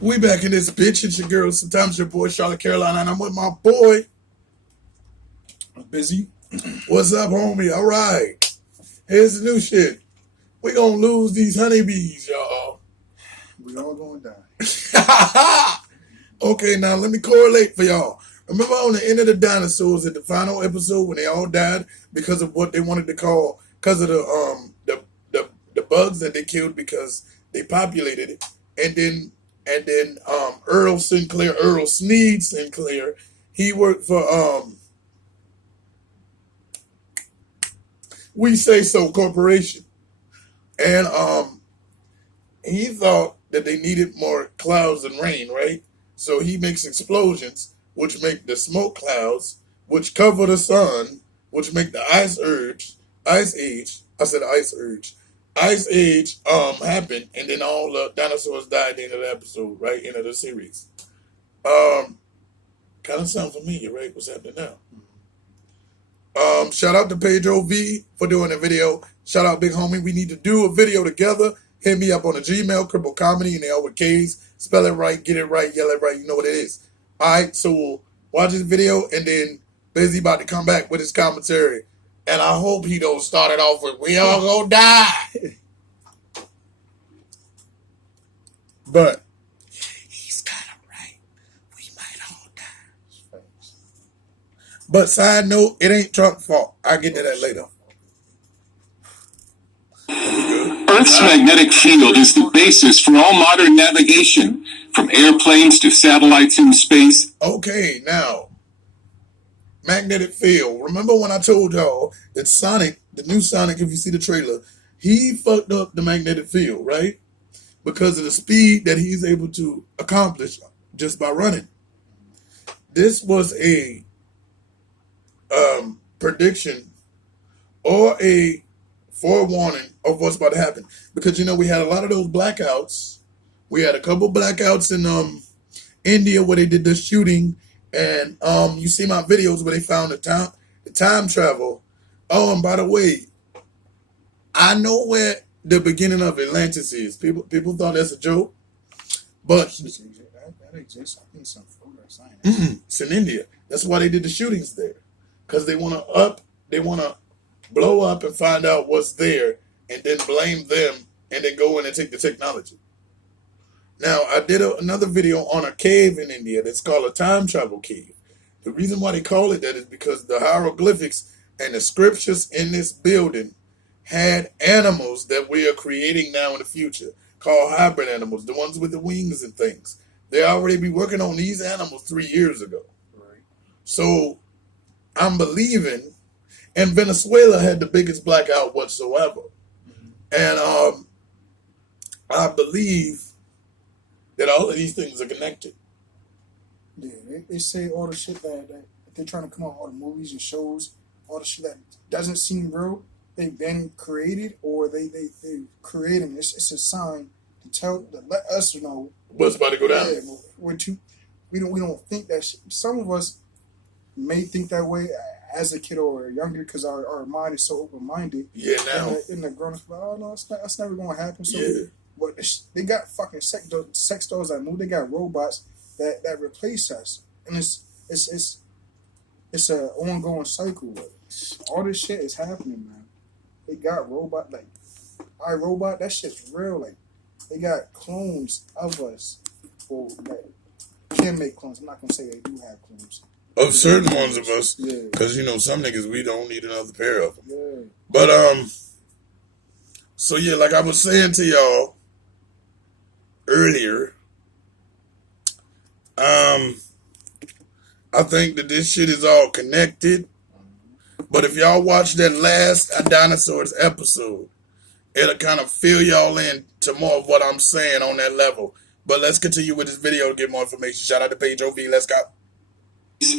We back in this bitch. It's your girl, sometimes your boy, Charlotte Carolina, and I'm with my boy. I'm busy. What's up, homie? All right. Here's the new shit. We gonna lose these honeybees, y'all. We all gonna die. Okay, now let me correlate for y'all. Remember on the end of the dinosaurs at the final episode when they all died because of what they wanted to call, because of the bugs that they killed because they populated it, and then Earl Sneed Sinclair, he worked for We Say So Corporation, and he thought that they needed more clouds and rain, right? So he makes explosions, which make the smoke clouds, which cover the sun, which make the ice age happen, and then all the dinosaurs died at the end of the episode, right? End of the series. Kind of sound familiar, right? What's happening now? Shout out to Pedro V for doing the video. Shout out Big Homie. We need to do a video together. Hit me up on the Gmail, Cripple Comedy, and they all with K's. Spell it right, get it right, yell it right. You know what it is. Alright, so we'll watch this video, and then Busy about to come back with his commentary. And I hope he don't start it off with, we all gonna die. But he's got it right. We might all die. But side note, it ain't Trump's fault. I'll get to that later. Earth's magnetic field is the basis for all modern navigation, from airplanes to satellites in space. Okay, now, magnetic field. Remember when I told y'all that Sonic, the new Sonic, if you see the trailer, he fucked up the magnetic field, right? Because of the speed that he's able to accomplish just by running. This was a prediction or a forewarning of what's about to happen, because we had a lot of those blackouts. We had a couple blackouts in India where they did the shooting, and you see my videos where they found the time travel. Oh, and by the way, I know where the beginning of Atlantis is. People thought that's a joke, but that exists. I think some photo science. It's in India. That's why they did the shootings there, because they want to blow up and find out what's there, and then blame them, and then go in and take the technology. Now, I did another video on a cave in India that's called a time travel cave. The reason why they call it that is because the hieroglyphics and the scriptures in this building had animals that we are creating now in the future, called hybrid animals, the ones with the wings and things. They already be working on these animals 3 years ago. Right. So, I'm believing. And Venezuela had the biggest blackout whatsoever. And I believe that all of these things are connected. Yeah, they say all the shit that they're trying to come out, all the movies and shows, all the shit that doesn't seem real, they've been created, or they creating. It's a sign to let us know what's about to go down. Yeah, we don't think that shit. Some of us may think that way as a kid or younger, because our mind is so open-minded. Yeah, now. In the grown-ups, oh no, that's never going to happen. So, yeah. But they got fucking sex dolls that move. They got robots that replace us, and it's an ongoing cycle. All this shit is happening, man. They got robot, like iRobot. That shit's real. Like, they got clones of us, or that can make clones. I'm not gonna say they do have clones. Of certain ones of us, because some niggas, we don't need another pair of them. Yeah. But so yeah, like I was saying to y'all earlier, I think that this shit is all connected. But if y'all watch that last Dinosaurs episode, it'll kind of fill y'all in to more of what I'm saying on that level. But let's continue with this video to get more information. Shout out to Pedro V. Let's go.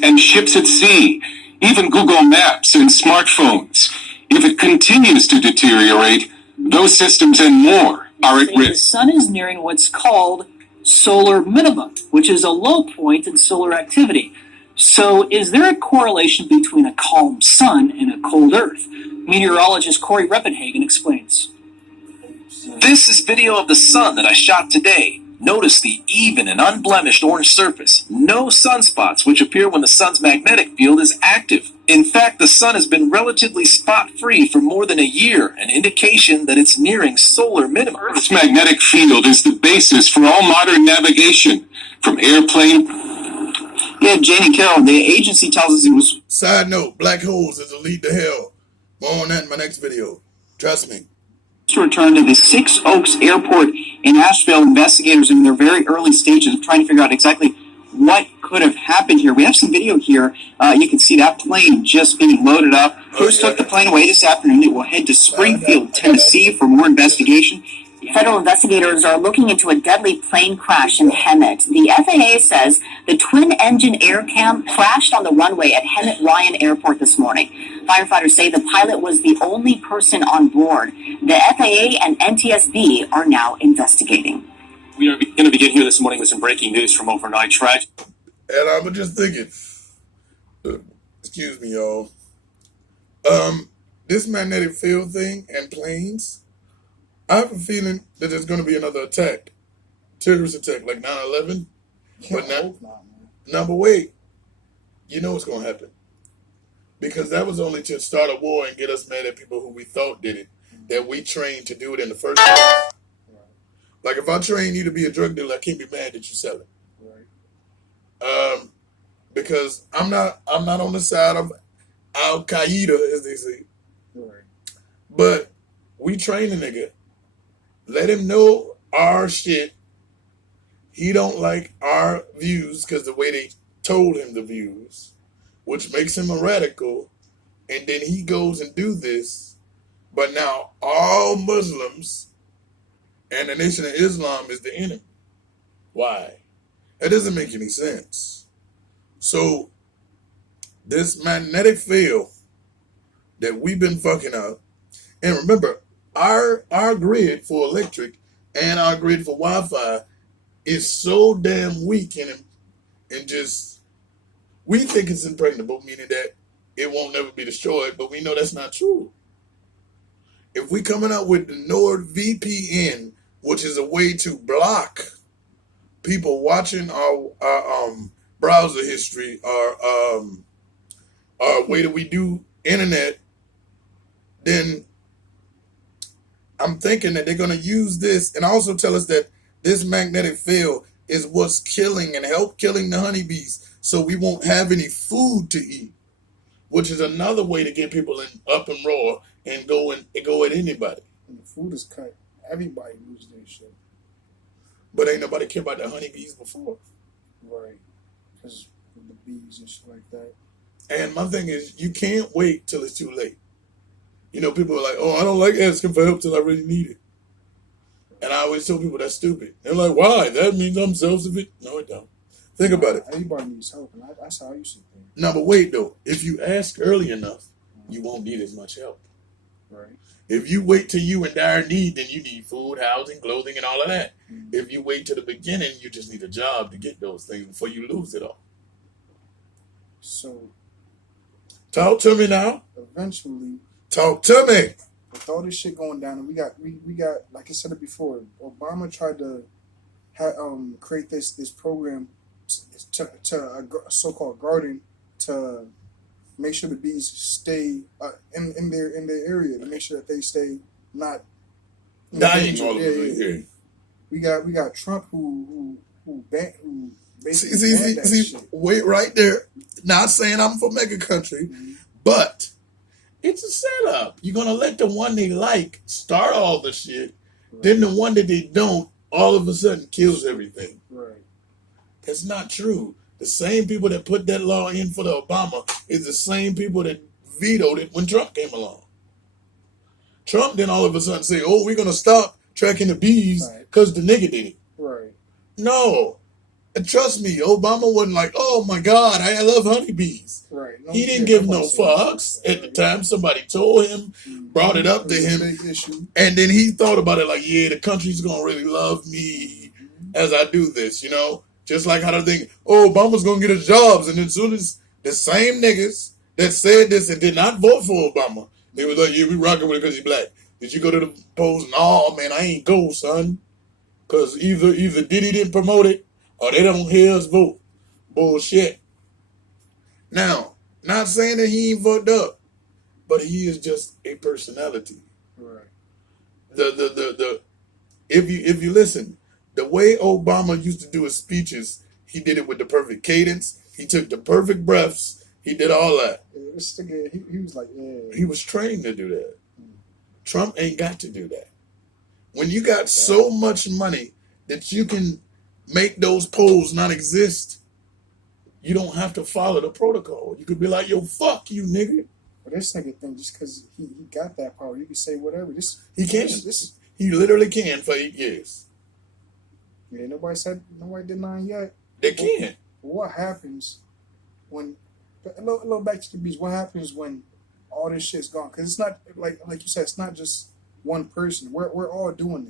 And ships at sea, even Google Maps and smartphones. If it continues to deteriorate, those systems and more are at risk. The sun is nearing what's called solar minimum, which is a low point in solar activity. So is there a correlation between a calm sun and a cold earth? Meteorologist Corey Reppenhagen explains. This is video of the sun that I shot today. Notice the even and unblemished orange surface. No sunspots, which appear when the sun's magnetic field is active. In fact, the sun has been relatively spot-free for more than a year, an indication that it's nearing solar minimum. Earth's magnetic field is the basis for all modern navigation, from airplane. Yeah, Janie Carroll, the agency tells us it was. Side note, black holes is a lead to hell. More on that in my next video. Trust me. To return to the Six Oaks Airport in Asheville. Investigators in their very early stages of trying to figure out exactly what could have happened here. We have some video here. You can see that plane just being loaded up. Crews took the plane away this afternoon. It will head to Springfield, Tennessee for more investigation. Federal investigators are looking into a deadly plane crash in Hemet. The FAA says the twin-engine Air Cam crashed on the runway at Hemet Ryan Airport this morning. Firefighters say the pilot was the only person on board. The FAA and NTSB are now investigating. We are going to begin here this morning with some breaking news from overnight tragedy. And I was just thinking, excuse me, y'all. This magnetic field thing and planes, I have a feeling that there's going to be another attack, terrorist attack, like 9/11. But but wait, you know what's going to happen, because that was only to start a war and get us mad at people who we thought did it, that we trained to do it in the first place. Like if I train you to be a drug dealer, I can't be mad that you sell it. Because I'm not on the side of Al Qaeda, as they say. But we train a nigga. Let him know our shit. He don't like our views because the way they told him the views, which makes him a radical. And then he goes and do this. But now all Muslims and the Nation of Islam is the enemy. Why? That doesn't make any sense. So this magnetic field that we've been fucking up, and remember, our grid for electric and our grid for Wi-Fi is so damn weak and just, we think it's impregnable, meaning that it won't never be destroyed, but we know that's not true. If we coming out with the NordVPN, which is a way to block people watching our browser history, our way that we do internet, then I'm thinking that they're going to use this and also tell us that this magnetic field is what's killing and help killing the honeybees, so we won't have any food to eat, which is another way to get people up and raw and go at anybody. When the food is cut, everybody loses their shit. But ain't nobody care about the honeybees before. Right. Because of the bees and shit like that. And my thing is, you can't wait till it's too late. You know, people are like, oh, I don't like asking for help till I really need it. And I always tell people that's stupid. They're like, why? That means I'm self-sufficient. No, it don't. Think about it. Everybody needs help, and that's how I used to think. No, but wait, though. If you ask early enough, you won't need as much help. Right. If you wait till you in dire need, then you need food, housing, clothing, and all of that. Mm-hmm. If you wait to the beginning, you just need a job to get those things before you lose it all. So, talk to me now. Eventually, talk to me. With all this shit going down, and we got, like I said it before, Obama tried to create this program to a so-called garden to make sure the bees stay in their area, to make sure that they stay not dying all over here. We got Trump who basically banned that shit. Wait right there. Not saying I'm from mega country, but it's a setup. You're gonna let the one they like start all the shit, right. Then the one that they don't all of a sudden kills everything. Right. That's not true. The same people that put that law in for the Obama is the same people that vetoed it when Trump came along. Trump then all of a sudden say, oh, we're going to stop tracking the bees because the nigga did it. Right. No. And trust me, Obama wasn't like, oh my God, I love honeybees. Right. No, he didn't give no fucks at the time. Somebody told him, brought it up to him, and then he thought about it like, yeah, the country's going to really love me as I do this, you know? Just like how they think, oh, Obama's going to get his jobs. And then as soon as the same niggas that said this and did not vote for Obama, they was like, yeah, we rocking with it because he's black. Did you go to the polls? No, man, I ain't go, son. Because either Diddy didn't promote it or they don't hear us vote. Bullshit. Now, not saying that he ain't fucked up, but he is just a personality. Right. If you listen, the way Obama used to do his speeches, he did it with the perfect cadence. He took the perfect breaths. He did all that. Yeah, this nigga, he was like, yeah. He was trained to do that. Trump ain't got to do that. When you got so much money that you can make those polls not exist, you don't have to follow the protocol. You could be like, yo, fuck you, nigga. But this nigga thing, just because he got that power, he can say whatever. He can. This, He literally can for 8 years. yeah, nobody denying yet. They can. What happens when, a little back to the beach, what happens when all this shit's gone? Because it's not, like you said, it's not just one person. We're all doing this.